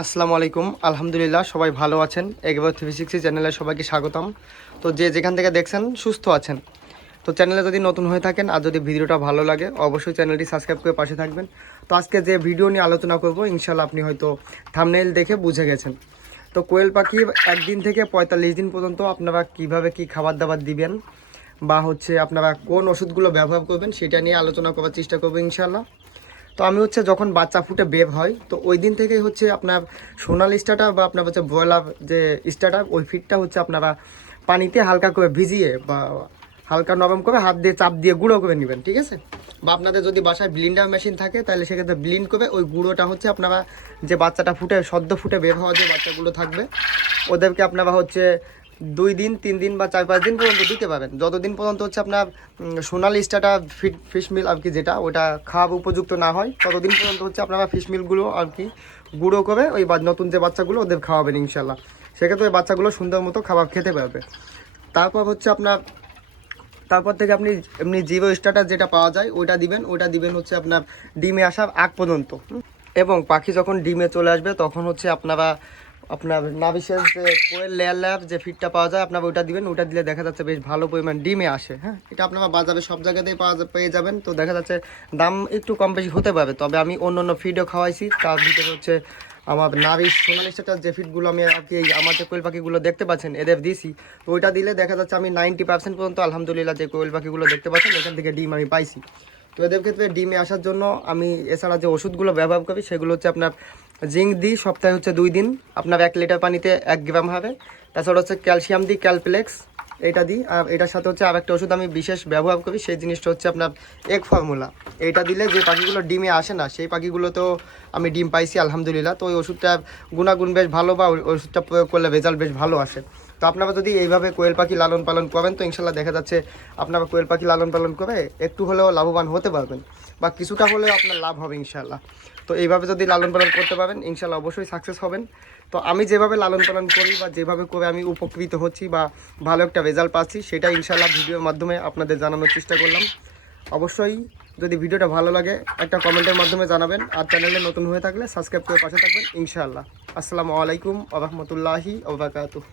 আসসালামু আলাইকুম। আলহামদুলিল্লাহ, সবাই ভালো আছেন। এগেবার থ্রি সিক্সটি চ্যানেলে সবাইকে স্বাগতম। তো যে যেখান থেকে দেখছেন, সুস্থ আছেন। তো চ্যানেলে যদি নতুন হয়ে থাকেন আর যদি ভিডিওটা ভালো লাগে, অবশ্যই চ্যানেলটি সাবস্ক্রাইব করে পাশে থাকবেন। তো আজকে যে ভিডিও নিয়ে আলোচনা করব ইনশাল্লাহ আপনি হয়তো থামনেইল দেখে বুঝে গেছেন। তো কোয়েল পাখি একদিন থেকে পঁয়তাল্লিশ দিন পর্যন্ত আপনারা কীভাবে কি খাবার দাবার দিবেন, বা হচ্ছে আপনারা কোন ওষুধগুলো ব্যবহার করবেন, সেটা নিয়ে আলোচনা করার চেষ্টা করব ইনশাল্লাহ তো আমি হচ্ছে যখন বাচ্চা ফুটে বেব হয়, তো ওই দিন থেকেই হচ্ছে আপনার সোনালি স্টার্টার বা আপনার হচ্ছে ব্রয়লার যে স্টার্টার ওই ফিটটা হচ্ছে আপনারা পানিতে হালকা করে ভিজিয়ে বা হালকা নরম করে হাত দিয়ে চাপ দিয়ে গুঁড়ো করে নেবেন, ঠিক আছে? বা আপনাদের যদি বাসায় ব্লিন্ডার মেশিন থাকে, তাহলে সেক্ষেত্রে ব্লিন্ড করে ওই গুঁড়োটা হচ্ছে আপনারা যে বাচ্চাটা ফুটে, সদ্য ফুটে বের হওয়া যে বাচ্চাগুলো থাকবে, ওদেরকে আপনারা হচ্ছে দুই দিন, তিন দিন বা চার পাঁচ দিন পর্যন্ত দিতে পারেন যতদিন পর্যন্ত হচ্ছে আপনার সোনালি স্টারটা ফিট ফিশ মিল আর কি যেটা, ওটা খাওয়া উপযুক্ত না হয়, ততদিন পর্যন্ত হচ্ছে আপনারা ফিশ মিলগুলো আর কি গুঁড়ো করে ওই নতুন যে বাচ্চাগুলো ওদের খাওয়াবেন ইনশাল্লাহ সেক্ষেত্রে ওই বাচ্চাগুলো সুন্দর মতো খাবার খেতে পারবে। তারপর হচ্ছে আপনার, তারপর থেকে আপনি এমনি জিরো স্টার্টার যেটা পাওয়া যায়, ওইটা দিবেন ওইটা দিবেন হচ্ছে আপনার ডিমে আসার আগ পর্যন্ত। এবং পাখি যখন ডিমে চলে আসবে, তখন হচ্ছে আপনারা আপনার নাবিশের যে কোয়েল লেয়ার ল্যাব যে ফিডটা পাওয়া যায়, আপনার ওইটা দিবেন, ওইটা দিলে দেখা যাচ্ছে বেশ ভালো পরিমাণ ডিমে আসে হ্যাঁ? এটা আপনারা বাজারে সব জায়গাতেই পাওয়া পেয়ে যাবেন। তো দেখা যাচ্ছে দাম একটু কম বেশি হতে পারে তবে আমি অন্য অন্য ফিডও খাওয়াইছি। তার ভিতরে হচ্ছে আমার নারিশ সোনালি স্টার যে ফিডগুলো আমি আর কি আমার যে কোয়েল পাখিগুলো দেখতে পাচ্ছেন, এদের দিছি। তো ওইটা দিলে দেখা যাচ্ছে আমি নাইনটি পার্সেন্ট পর্যন্ত আলহামদুলিল্লাহ যে কোয়েল পাখিগুলো দেখতে পাচ্ছেন, এখান থেকে ডিম আমি পাইছি। তো এদের ক্ষেত্রে ডিমে আসার জন্য আমি এছাড়া যে ওষুধগুলো ব্যবহার করি, সেগুলো হচ্ছে আপনার জিঙ্ক দিই, সপ্তাহে হচ্ছে দুই দিন। আপনার এক লিটার পানিতে এক গ্রাম হবে। তাছাড়া হচ্ছে ক্যালসিয়াম দিই, ক্যালপ্লেক্স, এটা দিই। আর এটার সাথে হচ্ছে আর একটা ওষুধ আমি বিশেষ ব্যবহার করি, সেই জিনিসটা হচ্ছে আপনার এগ ফর্মুলা। এইটা দিলে যে পাখিগুলো ডিমে আসে না, সেই পাখিগুলোতেও আমি ডিম পাইছি, আলহামদুলিল্লাহ। তো ওই ওষুধটা গুণাগুণ বেশ ভালো বা ওই ওষুধটা প্রয়োগ করলে রেজাল্ট বেশ ভালো আসে। তো আপনারা যদি এইভাবে কোয়েল পাখি লালন পালন করেন, তো ইনশাল্লাহ দেখা যাচ্ছে আপনারা কোয়েল পাখি লালন পালন করে একটু হলেও লাভবান হতে পারবেন বা কিছুটা হলেও আপনার লাভ হবে ইনশাল্লাহ। তো এইভাবে যদি লালন পালন করতে পারেন, ইনশাল্লাহ অবশ্যই সাকসেস হবেন। তো আমি যেভাবে লালন পালন করি বা যেভাবে করে আমি উপকৃত হচ্ছি বা ভালো একটা রেজাল্ট পাচ্ছি, সেটা ইনশাল্লাহ ভিডিওর মাধ্যমে আপনাদের জানানোর চেষ্টা করলাম। অবশ্যই যদি ভিডিওটা ভালো লাগে, একটা কমেন্টের মাধ্যমে জানাবেন। আর চ্যানেলে নতুন হয়ে থাকলে সাবস্ক্রাইব করে পাশে থাকবেন ইনশাআল্লাহ আসসালামু আলাইকুম আ রহমতুল্লাহি ওবরাকাতুহ